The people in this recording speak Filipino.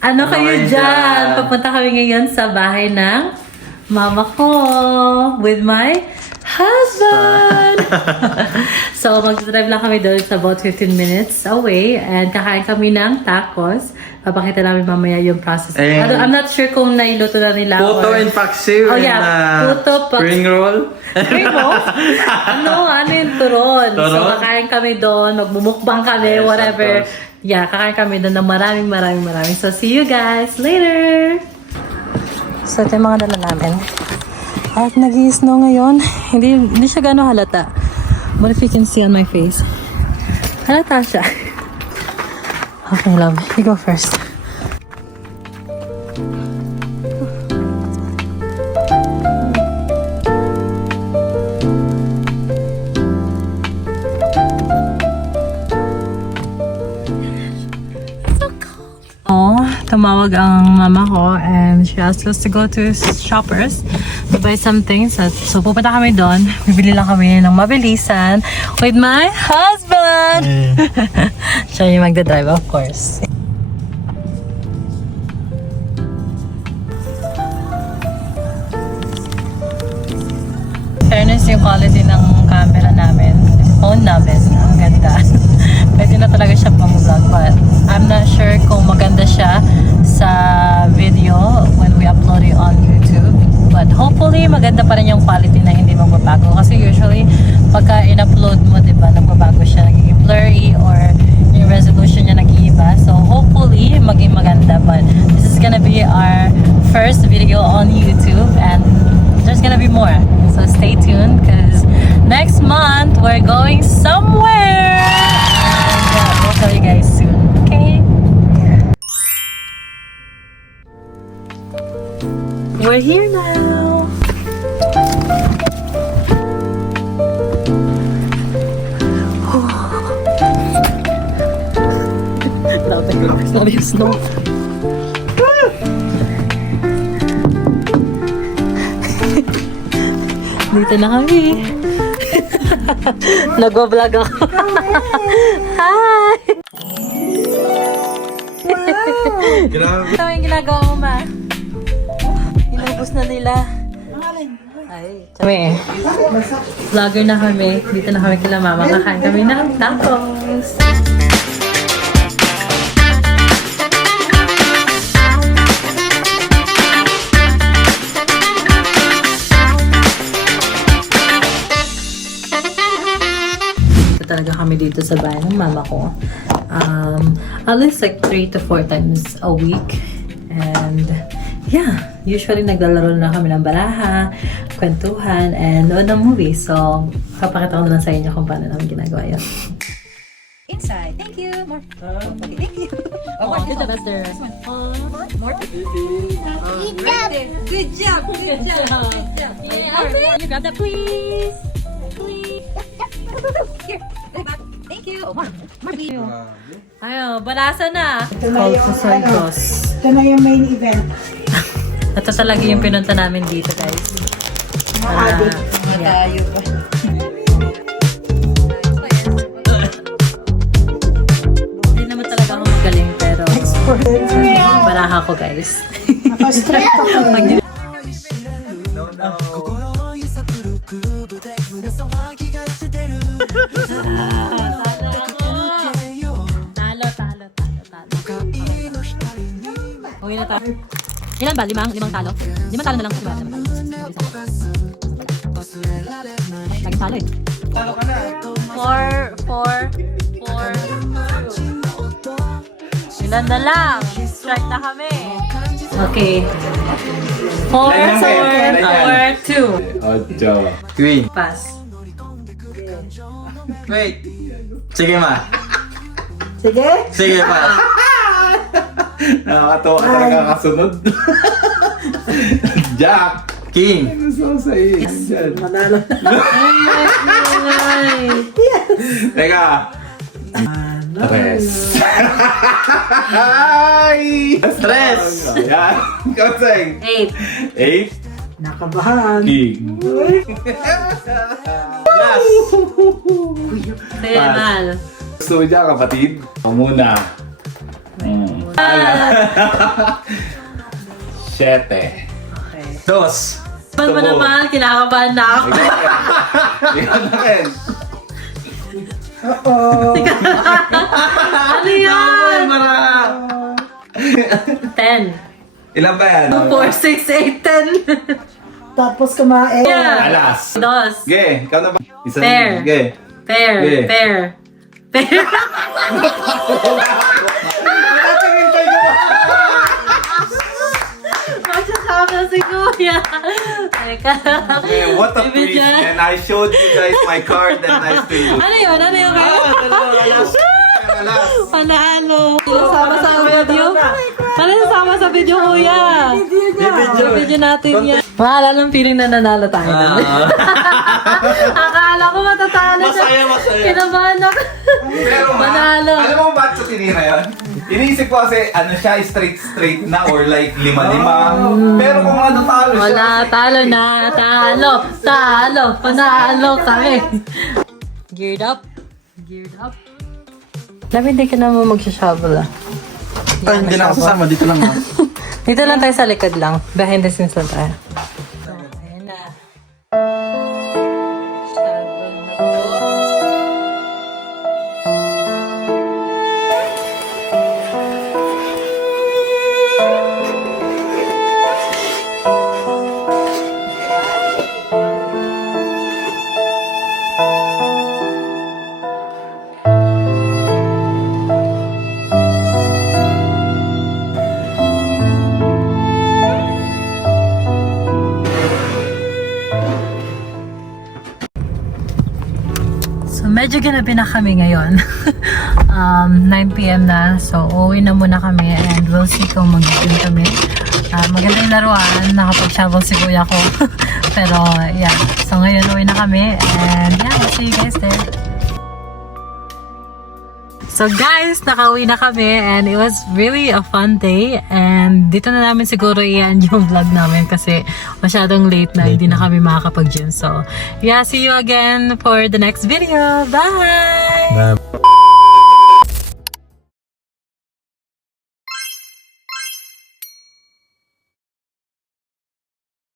Ano kayo dyan? Papunta kami ngayon sa bahay ng mama ko with my husband. So, mag-drive lang kami doon. It's about 15 minutes away. And kakain kami ng tacos. Papakita namin mamaya yung process. I'm not sure kung nailuto na nila. Puto and paksiw. Oh yeah, puto, spring roll. Spring roll? Ano yung turon? So, kakain kami doon. Magmumukbang kami, whatever. Yeah, kakain kami doon ng maraming. So, see you guys later! So, ito yung mga dala namin. At nag-i-snow ngayon. Hindi siya gano'ng halata. But if you can see on my face, halata siya. Okay, love. You go first. Tumawag ang mama ko and she asked us to go to Shoppers to buy some things. So pupunta kami doon. Bibili lang kami ng mabilisan with my husband. Siya yung magdadrive, of course. Fairness yung quality ng camera namin, phone namin, ang ganda. Pwede na talaga siya pang-vlog, but I'm not sure kung maganda siya sa video when we upload it on YouTube. But hopefully, maganda pa rin yung quality na hindi magbabago. Kasi usually, pagka in-upload mo, diba, nagbabago siya, nagiging blurry or yung resolution niya nag-iiba. So hopefully, maging maganda. But this is gonna be our first video on YouTube and there's gonna be more. So stay tuned because next month, we're going somewhere! We'll tell you guys soon, okay? We're here now! Grabe yung snow. Dito na kami. Nagwa-vlog ako. Hi! Grabe. Ito yung ginagawa mo, ma. Inubos na nila. Ay, kami. Vlogger na kami. Dito na kami kila mama. Kakain kami ng tacos. Talaga kami dito sa bahay ng mama ko. At least like 3 to 4 times a week. And yeah, usually naglalaro na kami ng baraha, kwentuhan, and nood ng movie. So, papakita ko na lang sa inyo kung paano namin ginagawa yun. Inside. Thank you. More. Okay, thank you. Oh, dito, that's the rest. More. Good job. Good job. Good job. Yeah, you grab that, please. Please. Here. Go back. Thank you. Oh, more. More. Ayo, balasa na. Ito na yung, Circus. ito na yung main event. Ito talaga yung pinunta namin dito, guys. Mga adik. Tayo pa. Hindi naman talaga ako magaling, pero Expert. baraha ko, guys. Naka-strip ako. Talo. Okay na tayo. Ilan ba? Limang talo? Limang talo na lang. Diba? Laging talo eh. Talo ka na. 4. Ilan na lang? Strike na kami. Okay. 4, 2. Ocho. Queen. Pass. Wait. Sige ma. Sige. Sige pa. Nakakatawa ka talaga kasunod. Jack. King. Gusto ko sa iyo. Andyan. Manalo. Teka. Tres. Ay! Tres! Yan. Konseng. 8. 8. Nakabahan. King. Last. Kaya mahal. Gusto mo dyan kapatid? Ako muna. Siyete. Okay. Dos. Ba't ba naman? Kinakabahan na ako. Ikaw na rin. Oo. Ano yan? Mara. 10. Ilan ba yan? 4, 6, 8, 10. Tapos kumain. Yeah. Alas. Dos. Ge, ikaw na ba? Isa Fair. Ge. Fair. Yeah. Fair. Fair. Magsasama si Kuya. Teka. Okay, what a Bibidyo. twist. And I showed you guys my card and I still Ano yun? Ano yun? Alas. Panalo. Sama sa video. Ano sama sa video, Kuya? Sa video natin yan. Wala lang feeling na nanalo tayo. Akala ko matatalo siya. Masaya, masaya. Kinabahan ako. Pero ma, Manalo. alam mo ba't sa tinira yun? Iniisip ko kasi ano siya, straight na or like 5-5. Pero kung ano talo siya. Wala, talo na. Talo. Talo. Panalo kami. Geared up. Geared up. Labi, hindi ka naman magsashovel ah. Ay, hindi na ako sasama. Dito lang ha. Dito lang tayo sa likod lang. Behind the scenes lang tayo. So, ayan na. Shovel na to. So, medyo ganabi na kami ngayon. 9 p.m. na. So, uuwi na muna kami and we'll see kung mag-gym kami. Maganda yung laruan. Nakapag-shovel si kuya ko. Pero, yeah. So, ngayon uuwi na kami. And yeah, we'll see you guys there. So guys, nakauwi na kami and it was really a fun day and dito na namin siguro i-end yung vlog namin kasi masyadong late na hindi na kami makakapag-gym. So yeah, see you again for the next video. Bye!